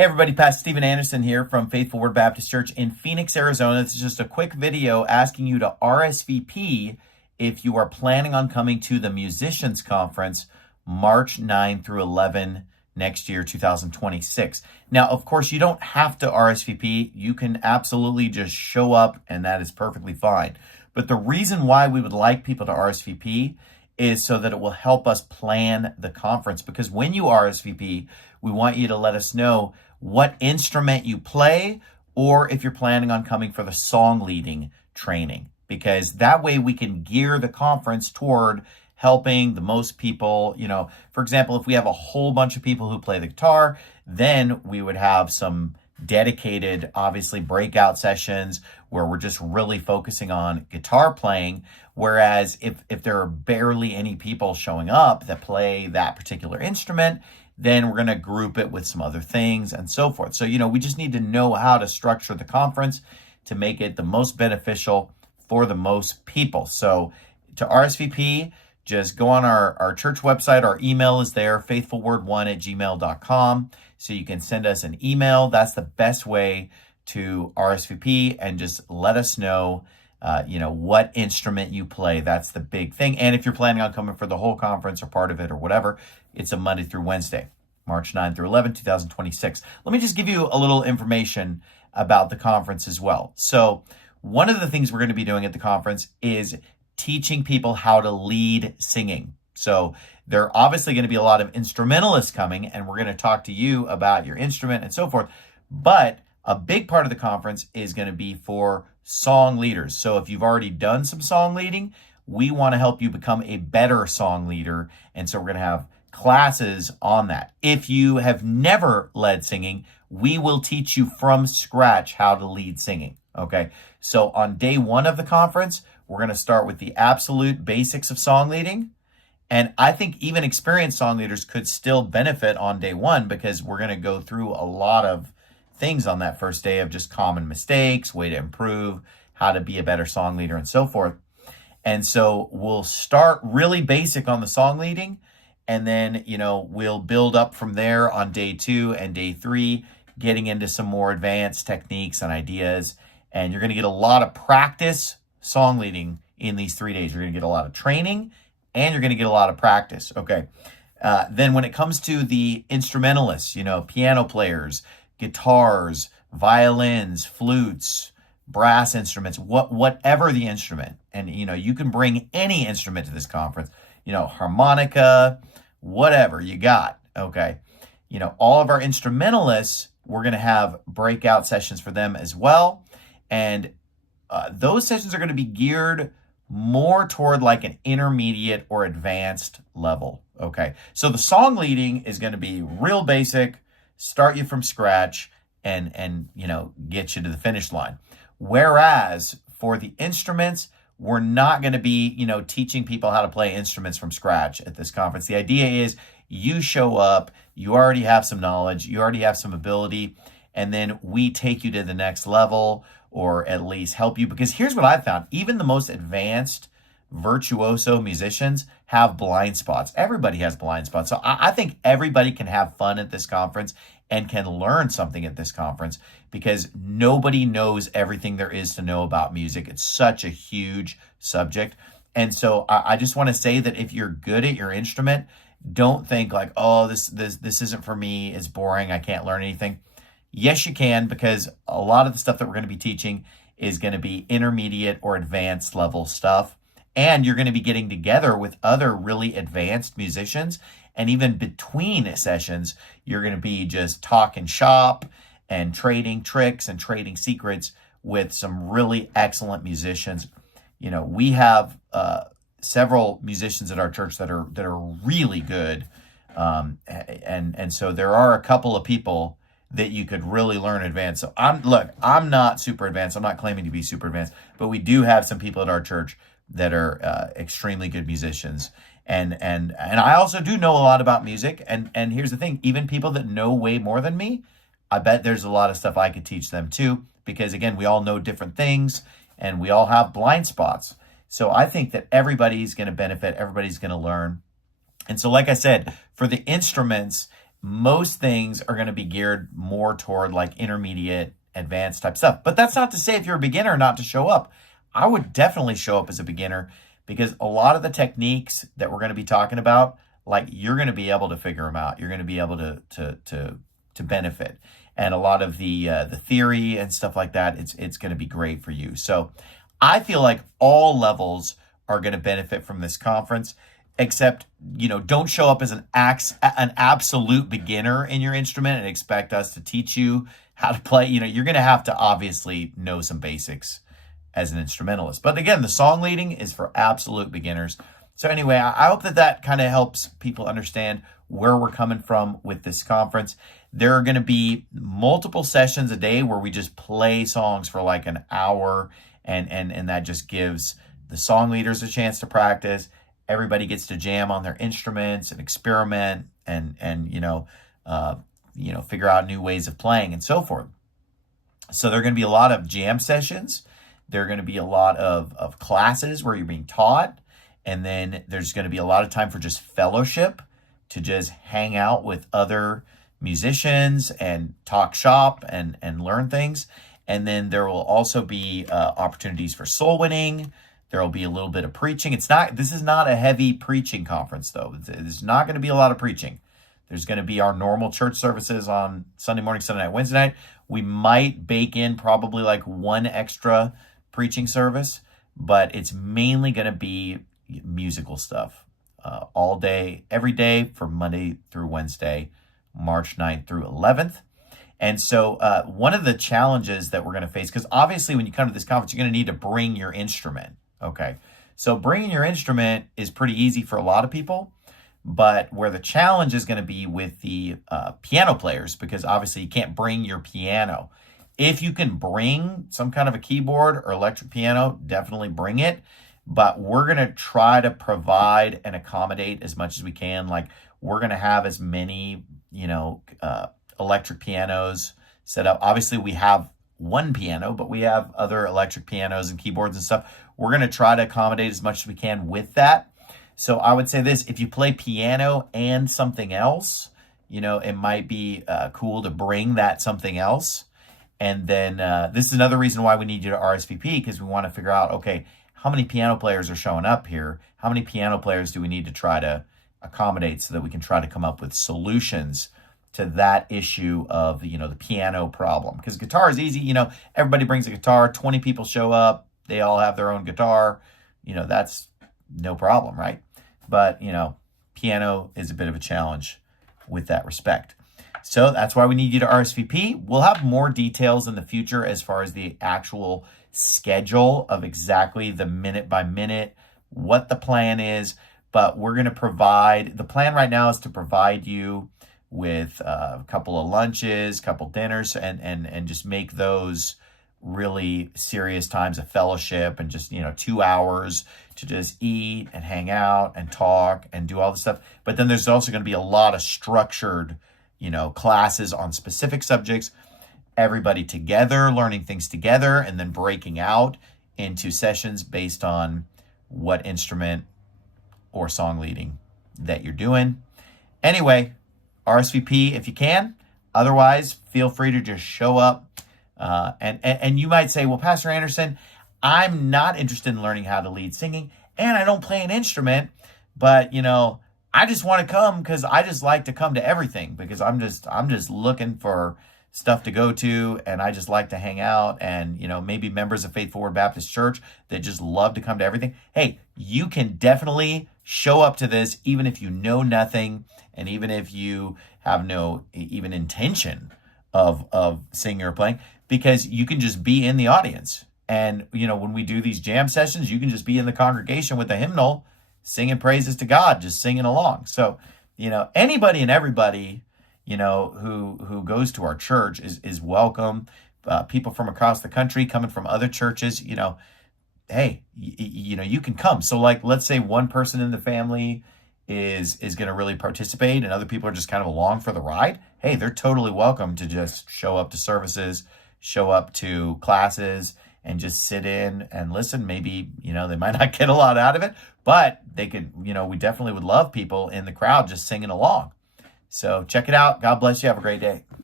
Hey everybody, Pastor Stephen Anderson here from Faithful Word Baptist Church in Phoenix, Arizona. This is just a quick video asking you to RSVP if you are planning on coming to the Musicians Conference March 9 through 11 next year, 2026. Now, of course, you don't have to RSVP. You can absolutely just show up, and that is perfectly fine. But the reason why we would like people to RSVP is so that it will help us plan the conference. Because when you RSVP, we want you to let us know what instrument you play, or if you're planning on coming for the song leading training, because that way we can gear the conference toward helping the most people. For example, if we have a whole bunch of people who play the guitar, then we would have some dedicated, obviously, breakout sessions where we're just really focusing on guitar playing. Whereas if there are barely any people showing up that play that particular instrument, then we're going to group it with some other things and so forth. So, we just need to know how to structure the conference to make it the most beneficial for the most people. So to RSVP, just go on our church website. Our email is there, faithfulword1@gmail.com. So you can send us an email. That's the best way to RSVP, and just let us know, what instrument you play. That's the big thing. And if you're planning on coming for the whole conference or part of it or whatever, it's a Monday through Wednesday, March 9 through 11, 2026. Let me just give you a little information about the conference as well. So one of the things we're going to be doing at the conference is teaching people how to lead singing. So there are obviously going to be a lot of instrumentalists coming, and we're going to talk to you about your instrument and so forth. But a big part of the conference is going to be for song leaders. So if you've already done some song leading, we want to help you become a better song leader. And so we're going to have classes on that. If you have never led singing, we will teach you from scratch how to lead singing. Okay. So on day one of the conference, we're going to start with the absolute basics of song leading. And I think even experienced song leaders could still benefit on day one, because we're going to go through a lot of things on that first day of just common mistakes, way to improve, how to be a better song leader, and so forth. And so we'll start really basic on the song leading, and then, we'll build up from there on day 2 and day 3, getting into some more advanced techniques and ideas. And you're going to get a lot of practice song leading in these 3 days. You're going to get a lot of training, and you're going to get a lot of practice. Okay. Then when it comes to the instrumentalists, piano players, guitars, violins, flutes, brass instruments, whatever the instrument. And, you can bring any instrument to this conference, harmonica, whatever you got. Okay. All of our instrumentalists, we're going to have breakout sessions for them as well. And those sessions are going to be geared more toward like an intermediate or advanced level. Okay. So the song leading is going to be real basic, start you from scratch, and get you to the finish line. Whereas for the instruments, we're not going to be, teaching people how to play instruments from scratch at this conference. The idea is you show up, you already have some knowledge, you already have some ability, and then we take you to the next level, or at least help you. Because here's what I've found: even the most advanced virtuoso musicians have blind spots. Everybody has blind spots. So I think everybody can have fun at this conference and can learn something at this conference, because nobody knows everything there is to know about music. It's such a huge subject. And so I just want to say that if you're good at your instrument, don't think like, oh, this isn't for me, it's boring, I can't learn anything. Yes, you can, because a lot of the stuff that we're going to be teaching is going to be intermediate or advanced level stuff. And you're going to be getting together with other really advanced musicians. And even between sessions, you're going to be just talking shop and trading tricks and trading secrets with some really excellent musicians. We have several musicians at our church that are really good. And so there are a couple of people that you could really learn advanced. So I'm not super advanced. I'm not claiming to be super advanced, but we do have some people at our church that are extremely good musicians. And I also do know a lot about music. And here's the thing: even people that know way more than me, I bet there's a lot of stuff I could teach them too, because again, we all know different things and we all have blind spots. So I think that everybody's going to benefit. Everybody's going to learn. And so, like I said, for the instruments, most things are going to be geared more toward like intermediate, advanced type stuff. But that's not to say if you're a beginner not to show up. I would definitely show up as a beginner because a lot of the techniques that we're going to be talking about, like you're going to be able to figure them out. You're going to be able to benefit. And a lot of the theory and stuff like that, it's going to be great for you. So I feel like all levels are going to benefit from this conference, except, don't show up as an absolute beginner in your instrument and expect us to teach you how to play. You're going to have to obviously know some basics as an instrumentalist. But again, the song leading is for absolute beginners. So anyway, I hope that kind of helps people understand where we're coming from with this conference. There are going to be multiple sessions a day where we just play songs for like an hour, and that just gives the song leaders a chance to practice. Everybody gets to jam on their instruments and experiment and figure out new ways of playing and so forth. So there are going to be a lot of jam sessions. There are going to be a lot of classes where you're being taught. And then there's going to be a lot of time for just fellowship, to just hang out with other musicians and talk shop and learn things. And then there will also be opportunities for soul winning. There will be a little bit of preaching. This is not a heavy preaching conference, though. There's not going to be a lot of preaching. There's going to be our normal church services on Sunday morning, Sunday night, Wednesday night. We might bake in probably like one extra preaching service, but it's mainly going to be musical stuff all day, every day for Monday through Wednesday, March 9th through 11th. And so one of the challenges that we're going to face, because obviously when you come to this conference, you're going to need to bring your instrument. Okay. So bringing your instrument is pretty easy for a lot of people, but where the challenge is going to be with the piano players, because obviously you can't bring your piano. If you can bring some kind of a keyboard or electric piano, definitely bring it. But we're going to try to provide and accommodate as much as we can. Like we're going to have as many, electric pianos set up. Obviously we have one piano, but we have other electric pianos and keyboards and stuff. We're going to try to accommodate as much as we can with that. So I would say this: if you play piano and something else, it might be cool to bring that something else. And then this is another reason why we need you to RSVP, because we want to figure out, okay, how many piano players are showing up here? How many piano players do we need to try to accommodate so that we can try to come up with solutions to that issue of the piano problem? Because guitar is easy. Everybody brings a guitar, 20 people show up, they all have their own guitar. That's no problem, right? But, piano is a bit of a challenge with that respect. So that's why we need you to RSVP. We'll have more details in the future as far as the actual schedule of exactly the minute by minute, what the plan is. But we're going to provide, the plan right now is to provide you with a couple of lunches, couple dinners, and just make those really serious times of fellowship, and just 2 hours to just eat and hang out and talk and do all this stuff. But then there's also going to be a lot of structured classes on specific subjects, everybody together, learning things together, and then breaking out into sessions based on what instrument or song leading that you're doing. Anyway, RSVP if you can. Otherwise, feel free to just show up. And you might say, well, Pastor Anderson, I'm not interested in learning how to lead singing, and I don't play an instrument, but I just want to come because I just like to come to everything, because I'm just looking for stuff to go to, and I just like to hang out, and maybe members of Faith Forward Baptist Church that just love to come to everything. Hey, you can definitely show up to this even if you know nothing, and even if you have no even intention of singing or playing, because you can just be in the audience. And when we do these jam sessions, you can just be in the congregation with the hymnal, singing praises to God, just singing along. So, anybody and everybody, who goes to our church is welcome. People from across the country, coming from other churches, hey, you can come. So like, let's say one person in the family is going to really participate and other people are just kind of along for the ride. Hey, they're totally welcome to just show up to services, show up to classes, and just sit in and listen. Maybe, they might not get a lot out of it, but they could, we definitely would love people in the crowd just singing along. So check it out. God bless you. Have a great day.